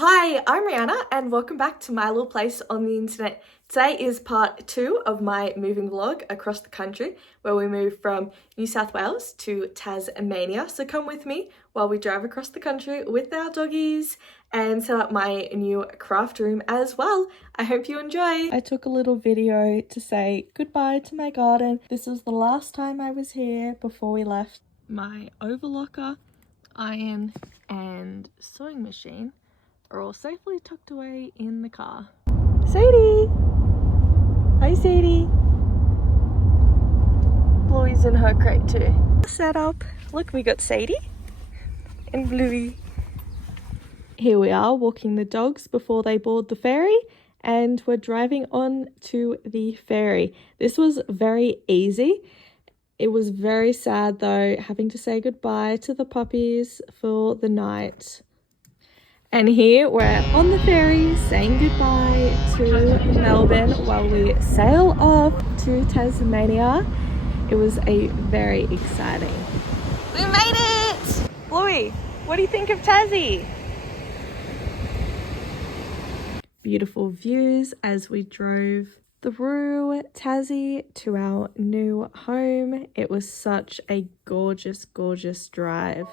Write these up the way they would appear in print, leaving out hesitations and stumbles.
Hi, I'm Rihanna and welcome back to my little place on the internet. Today is part 2 of my moving vlog across the country where we move from New South Wales to Tasmania. So come with me while we drive across the country with our doggies and set up my new craft room as well. I hope you enjoy. I took a little video to say goodbye to my garden. This was the last time I was here before we left. My overlocker, iron and sewing machine are all safely tucked away in the car. Sadie! Hi Sadie! Bluey's in her crate too. Set up. Look, we got Sadie and Bluey. Here we are walking the dogs before they board the ferry and we're driving on to the ferry. This was very easy. It was very sad though, having to say goodbye to the puppies for the night. And here we're on the ferry saying goodbye to Melbourne while we sail off to Tasmania. It was a very exciting. We made it! Bluey, what do you think of Tassie? Beautiful views as we drove through Tassie to our new home. It was such a gorgeous, gorgeous drive.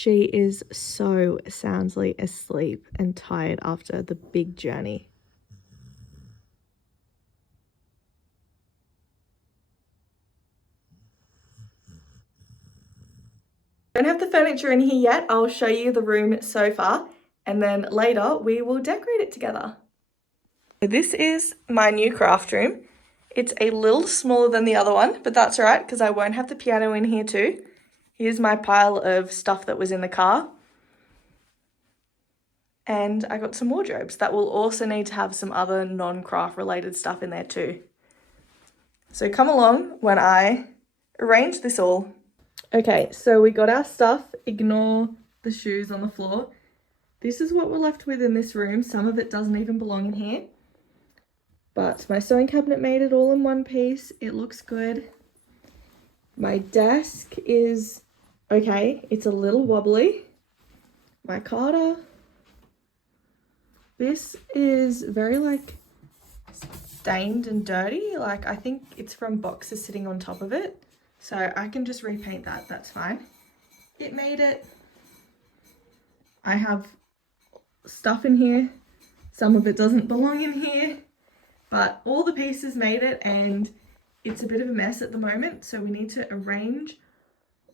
She is so soundly asleep and tired after the big journey. Don't have the furniture in here yet. I'll show you the room so far and then later we will decorate it together. This is my new craft room. It's a little smaller than the other one, but that's all right because I won't have the piano in here too. Here's my pile of stuff that was in the car. And I got some wardrobes that will also need to have some other non-craft related stuff in there too. So come along when I arrange this all. Okay, so we got our stuff. Ignore the shoes on the floor. This is what we're left with in this room. Some of it doesn't even belong in here. But my sewing cabinet made it all in one piece. It looks good. My desk is okay. It's a little wobbly. My Carter. This is very like stained and dirty. Like I think it's from boxes sitting on top of it. So I can just repaint that, that's fine. It made it. I have stuff in here. Some of it doesn't belong in here, but all the pieces made it and it's a bit of a mess at the moment. So we need to arrange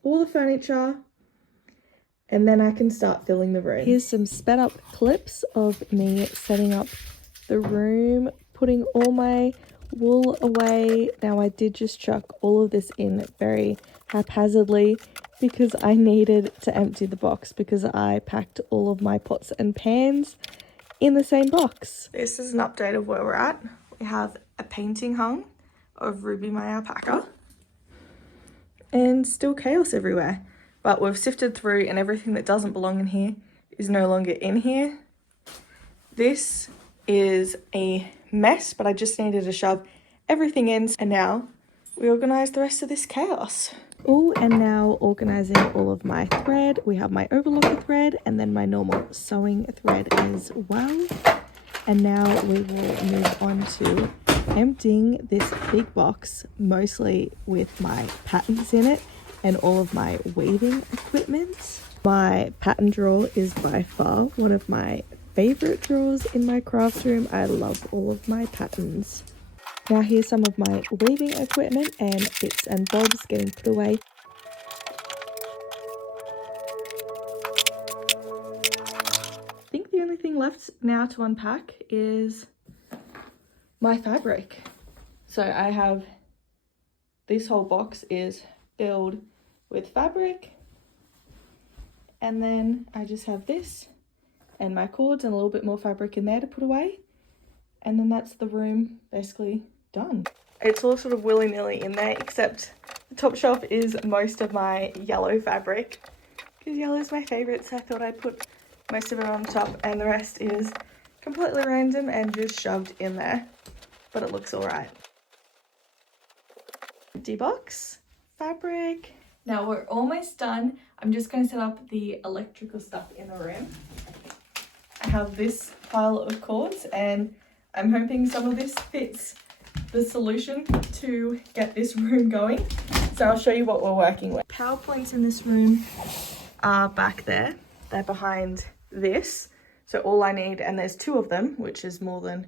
all the furniture and then I can start filling the room. Here's some sped up clips of me setting up the room, putting all my wool away. Now I did just chuck all of this in very haphazardly because I needed to empty the box because I packed all of my pots and pans in the same box. This is an update of where we're at. We have a painting hung of Ruby my alpaca and still chaos everywhere. But we've sifted through and everything that doesn't belong in here is no longer in here. This is a mess, but I just needed to shove everything in. And now we organise the rest of this chaos. Oh, and now organising all of my thread. We have my overlocker thread and then my normal sewing thread as well. And now we will move on to emptying this big box, mostly with my patterns in it and all of my weaving equipment. My pattern drawer is by far one of my favorite drawers in my craft room. I love all of my patterns. Now here's some of my weaving equipment and bits and bobs getting put away. I think the only thing left now to unpack is my fabric. So I have, this whole box is filled with fabric and then I just have this and my cords and a little bit more fabric in there to put away. And then that's the room basically done. It's all sort of willy-nilly in there, except the top shelf is most of my yellow fabric, because yellow is my favourite, so I thought I'd put most of it on top, and the rest is completely random and just shoved in there, but it looks alright. D-box fabric. Now we're almost done. I'm just going to set up the electrical stuff in the room. I have this pile of cords and I'm hoping some of this fits the solution to get this room going. So I'll show you what we're working with. Power points in this room are back there. They're behind this. So all I need, and there's 2 of them, which is more than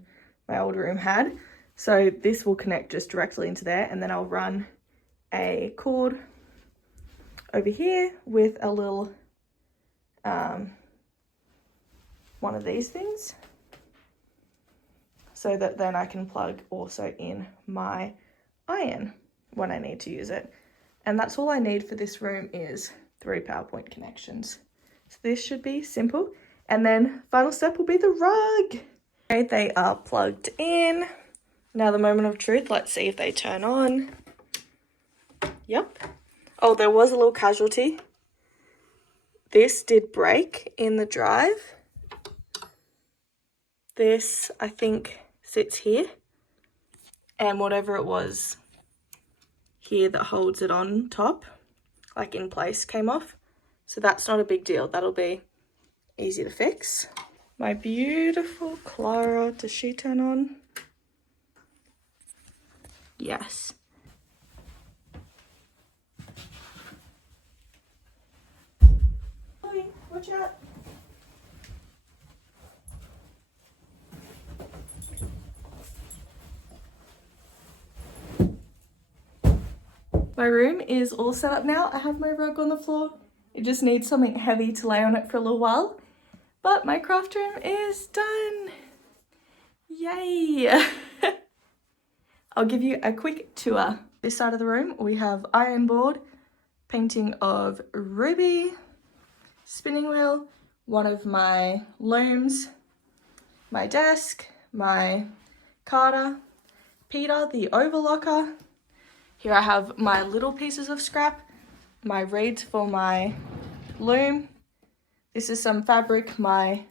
my old room had. So this will connect just directly into there, and then I'll run a cord over here with a little one of these things, so that then I can plug also in my iron when I need to use it. And that's all I need for this room is 3 PowerPoint connections. So this should be simple. And then final step will be the rug. Okay, they are plugged in. Now the moment of truth, let's see if they turn on. Yep. Oh, there was a little casualty. This did break in the drive. This, I think, sits here. And whatever it was here that holds it on top, like in place, came off. So that's not a big deal. That'll be easy to fix. My beautiful Clara, does she turn on? Yes. Chloe, watch out. My room is all set up now. I have my rug on the floor. It just needs something heavy to lay on it for a little while. But my craft room is done. Yay! I'll give you a quick tour. This side of the room, we have iron board, painting of Ruby, spinning wheel, one of my looms, my desk, my Carter, Peter, the overlocker. Here I have my little pieces of scrap, my reeds for my loom. This is some fabric, my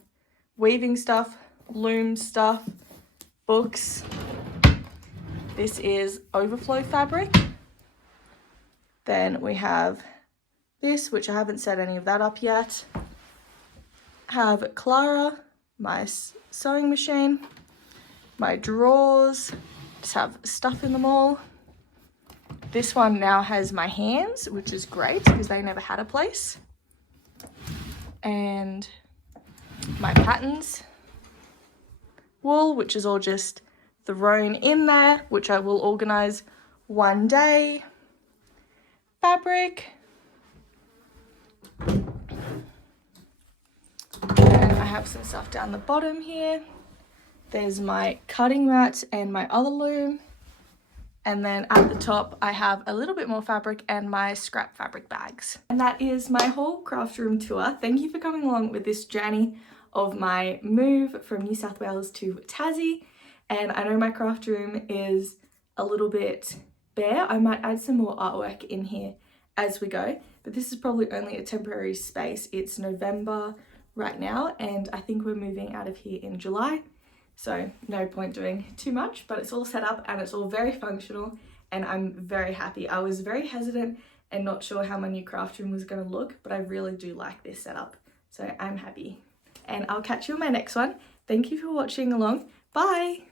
weaving stuff, loom stuff, books. This is overflow fabric. Then we have this, which I haven't set any of that up yet. Have Clara, my sewing machine, my drawers, just have stuff in them all. This one now has my hands, which is great because they never had a place. And my patterns, wool, which is all just thrown in there, which I will organize one day. Fabric. And I have some stuff down the bottom here. There's my cutting mat and my other loom. And then at the top, I have a little bit more fabric and my scrap fabric bags. And that is my whole craft room tour. Thank you for coming along with this journey of my move from New South Wales to Tassie. And I know my craft room is a little bit bare. I might add some more artwork in here as we go, but this is probably only a temporary space. It's November right now, and I think we're moving out of here in July. So no point doing too much, but it's all set up and it's all very functional and I'm very happy. I was very hesitant and not sure how my new craft room was going to look, but I really do like this setup. So I'm happy. And I'll catch you in my next one. Thank you for watching along. Bye!